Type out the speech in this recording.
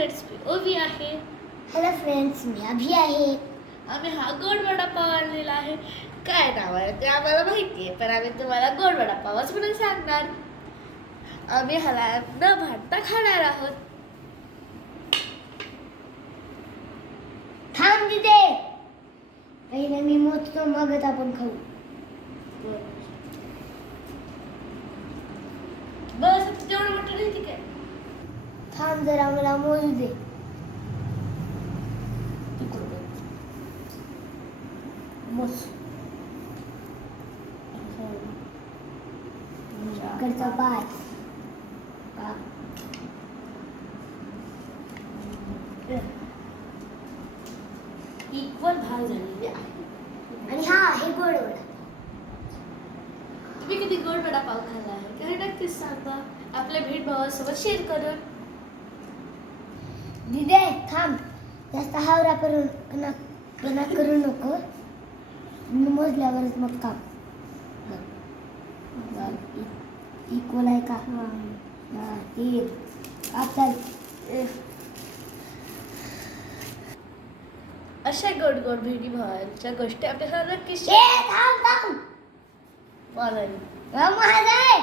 Friends, मी ओवी आहे. Hello friends, मी अभि आहे. आम्ही हा गोड वडापाव आणलेला आहे. काय नाव आहे ते आम्हाला माहिती आहे, पण आम्ही तुम्हाला गोड वडापावच म्हणून सांगणार. आम्ही ह्याला न भांडता खाणार आहोत. थांब तिथे. पहिले मी मोजतो, मगच आपण खाऊ. बस तेवढं मोठं नाही ठीक आहे. थांब जरा, मला मोजू दे. मोज. इकडचा 5. इक्वल भाग झालेले आहे. आणि हा आहे गोड वडा. तुम्ही कधी गोड वडापाव खाल्ला आहे का हे नक्कीच सांगा आपल्या भेट भावासोबत शेअर करून. दिदे थांब, जास्त हावरा करू नको. मोजल्यावरच मग काम. इक्वल आहे का? 3. आता अशा गोड गोड भेटी भावांच्या गोष्टी आपल्याला नक्कीच थांब थांब. मला माझं आहे.